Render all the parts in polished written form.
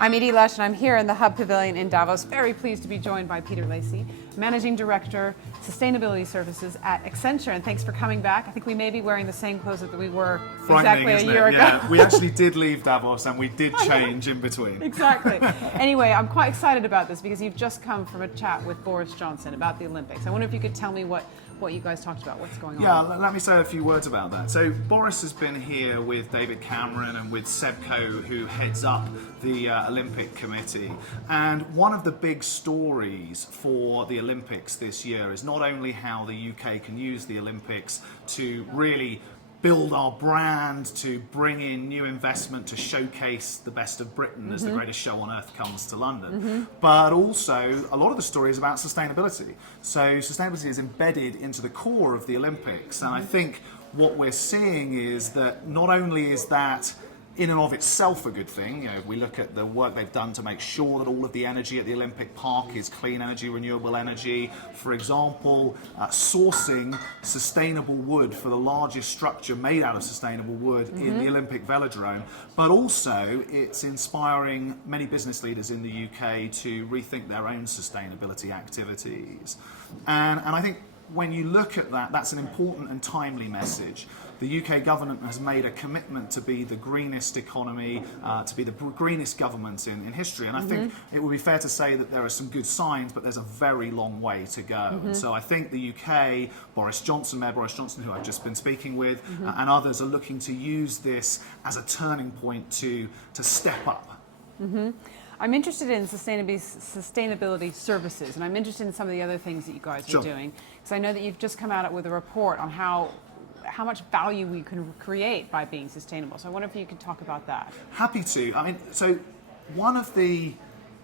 I'm Edie Lush, and I'm here in the Hub Pavilion in Davos. Very pleased to be joined by Peter Lacy, Managing Director, Sustainability Services at Accenture. And thanks for coming back. I think we may be wearing the same clothes that we were exactly a year ago. Yeah, we actually did leave Davos, and we did change in between. Exactly. Anyway, I'm quite excited about this because you've just come from a chat with Boris Johnson about the Olympics. I wonder if you could tell me what you guys talked about, what's going on. Yeah, let me say a few words about that. So Boris has been here with David Cameron and with Seb Coe, who heads up the Olympic Committee. And one of the big stories for the Olympics this year is not only how the UK can use the Olympics to really build our brand, to bring in new investment, to showcase the best of Britain as the greatest show on earth comes to London. But also, a lot of the story is about sustainability. So sustainability is embedded into the core of the Olympics. And I think what we're seeing is that not only is that in and of itself a good thing. You know, if we look at the work they've done to make sure that all of the energy at the Olympic Park is clean energy, renewable energy. For example, sourcing sustainable wood for the largest structure made out of sustainable wood in the Olympic Velodrome. But also, it's inspiring many business leaders in the UK to rethink their own sustainability activities. And I think when you look at that, that's an important and timely message. The UK government has made a commitment to be the greenest economy, to be the greenest government in history. And I think it would be fair to say that there are some good signs, but there's a very long way to go. And so I think the UK, Mayor Boris Johnson, who I've just been speaking with, and others are looking to use this as a turning point to step up. I'm interested in sustainability services, and I'm interested in some of the other things that you guys are doing, because I know that you've just come out with a report on how much value we can create by being sustainable. So I wonder if you could talk about that. Happy to. I mean, so one of the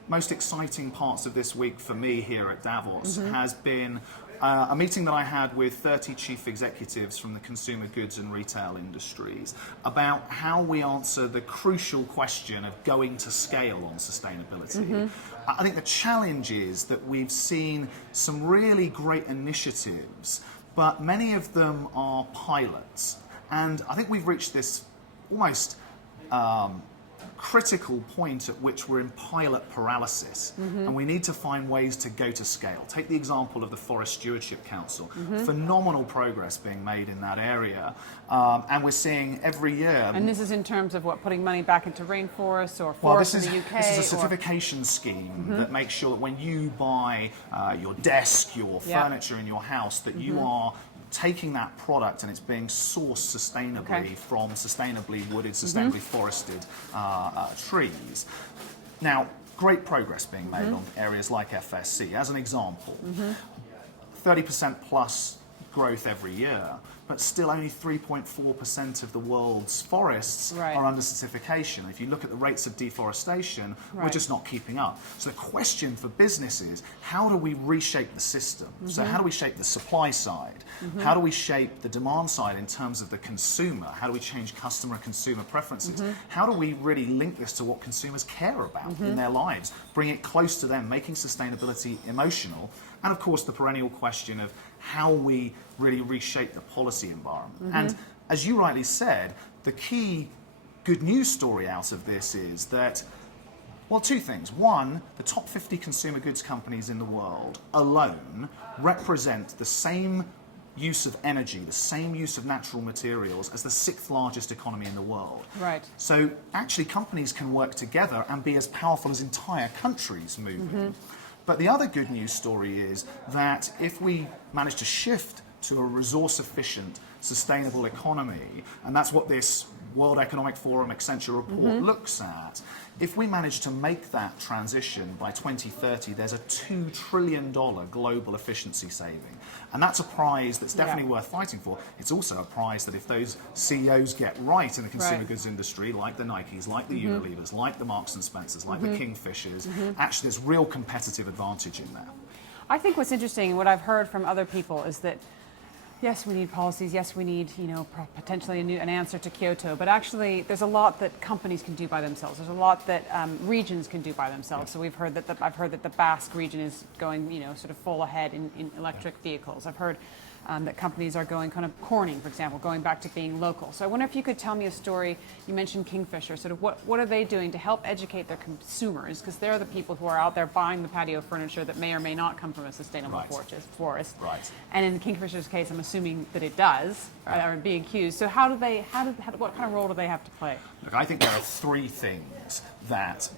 most exciting parts of this week for me here at Davos has been a meeting that I had with 30 chief executives from the consumer goods and retail industries about how we answer the crucial question of going to scale on sustainability. I think the challenge is that we've seen some really great initiatives, but many of them are pilots. And I think we've reached this almost critical point at which we're in pilot paralysis, and we need to find ways to go to scale. Take the example of the Forest Stewardship Council. Phenomenal progress being made in that area, and we're seeing every year. And this is in terms of what, putting money back into rainforests or forests in the UK? This is a certification scheme that makes sure that when you buy your desk, your furniture in your house, that you are taking that product and it's being sourced sustainably from sustainably wooded, sustainably forested trees. Now, great progress being made on areas like FSC. As an example, 30% plus growth every year, but still only 3.4% of the world's forests are under certification. If you look at the rates of deforestation, we're just not keeping up. So the question for business is, how do we reshape the system? So how do we shape the supply side? How do we shape the demand side in terms of the consumer? How do we change customer and consumer preferences? How do we really link this to what consumers care about in their lives? Bring it close to them, making sustainability emotional. And of course, the perennial question of how we really reshape the policy environment. And as you rightly said, the key good news story out of this is that, well, two things. One, the top 50 consumer goods companies in the world alone represent the same use of energy, the same use of natural materials as the 6th largest economy in the world. So actually companies can work together and be as powerful as entire countries moving. But the other good news story is that if we manage to shift to a resource-efficient, sustainable economy, and that's what this World Economic Forum Accenture report looks at, if we manage to make that transition by 2030, there's a $2 trillion global efficiency saving. And that's a prize that's definitely worth fighting for. It's also a prize that if those CEOs get right in the consumer goods industry, like the Nikes, like the Unilevers, like the Marks and Spencers, like the Kingfishers, actually there's real competitive advantage in that. I think what's interesting, and what I've heard from other people, is that yes, we need policies. Yes, we need, potentially an answer to Kyoto. But actually, there's a lot that companies can do by themselves. There's a lot that regions can do by themselves. So I've heard that the Basque region is going, sort of full ahead in electric vehicles. I've heard that companies are going kind of Corning, for example, going back to being local. So I wonder if you could tell me a story. You mentioned Kingfisher. Sort of what are they doing to help educate their consumers? Because they're the people who are out there buying the patio furniture that may or may not come from a sustainable forest. Right. And in Kingfisher's case, I'm assuming that it does, or being accused. So what kind of role do they have to play? Look, I think there are three things that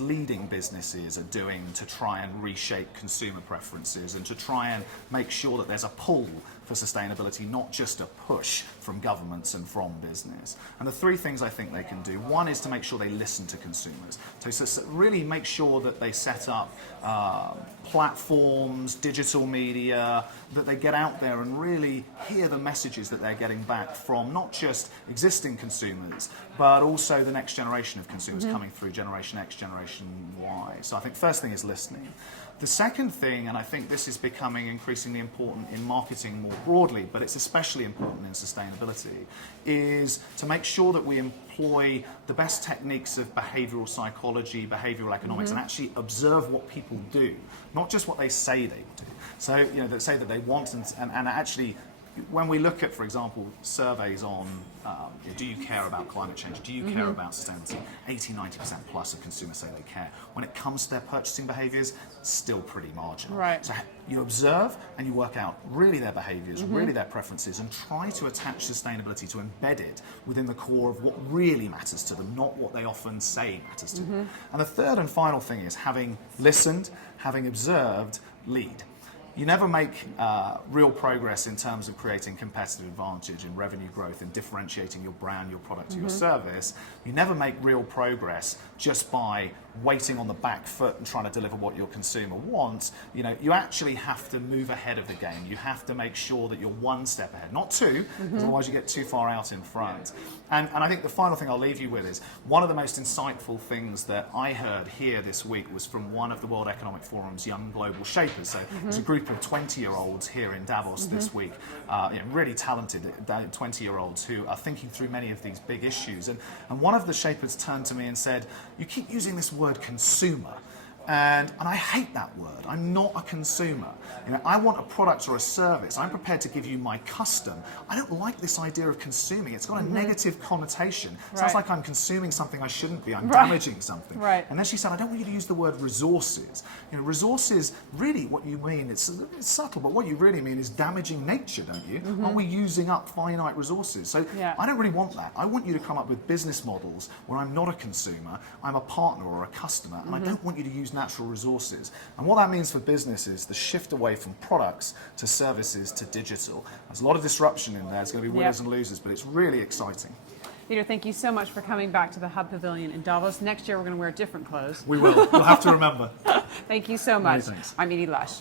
leading businesses are doing to try and reshape consumer preferences and to try and make sure that there's a pull for sustainability, not just a push from governments and from business. And the three things I think they can do, one is to make sure they listen to consumers. So really make sure that they set up platforms, digital media, that they get out there and really hear the messages that they're getting back from not just existing consumers, but also the next generation of consumers coming through, Generation X, Generation Y. So I think first thing is listening. The second thing, and I think this is becoming increasingly important in marketing more broadly, but it's especially important in sustainability, is to make sure that we employ the best techniques of behavioral psychology, behavioral economics, and actually observe what people do, not just what they say they do. So, they say that they want, and actually, when we look at, for example, surveys on do you care about climate change, do you care about sustainability, 80-90% plus of consumers say they care. When it comes to their purchasing behaviours, still pretty marginal. Right. So you observe and you work out really their behaviours, really their preferences, and try to attach sustainability, to embed it within the core of what really matters to them, not what they often say matters to them. And the third and final thing is, having listened, having observed, lead. You never make real progress in terms of creating competitive advantage in revenue growth and differentiating your brand, your product, or your service. You never make real progress just by waiting on the back foot and trying to deliver what your consumer wants. You actually have to move ahead of the game. You have to make sure that you're one step ahead, not two, because otherwise you get too far out in front. And I think the final thing I'll leave you with is, one of the most insightful things that I heard here this week was from one of the World Economic Forum's young global shapers. So it's a group of 20-year-olds here in Davos this week, really talented 20-year-olds who are thinking through many of these big issues. And one of the shapers turned to me and said, "You keep using this word consumer, and I hate that word. I'm not a consumer. I want a product or a service. I'm prepared to give you my custom. I don't like this idea of consuming. It's got a negative connotation. It sounds like I'm consuming something I shouldn't be. I'm damaging something." Right. And then she said, "I don't want you to use the word resources. Resources, really what you mean, it's subtle, but what you really mean is damaging nature, don't you? Are we using up finite resources? So I don't really want that. I want you to come up with business models where I'm not a consumer, I'm a partner or a customer, and I don't want you to use natural resources." And what that means for business is the shift away from products to services to digital. There's a lot of disruption in there. There's going to be winners and losers, but it's really exciting. Peter, thank you so much for coming back to the Hub Pavilion in Davos. Next year we're going to wear different clothes. We will. You'll have to remember. Thank you so much. Many thanks. I'm Edie Lush.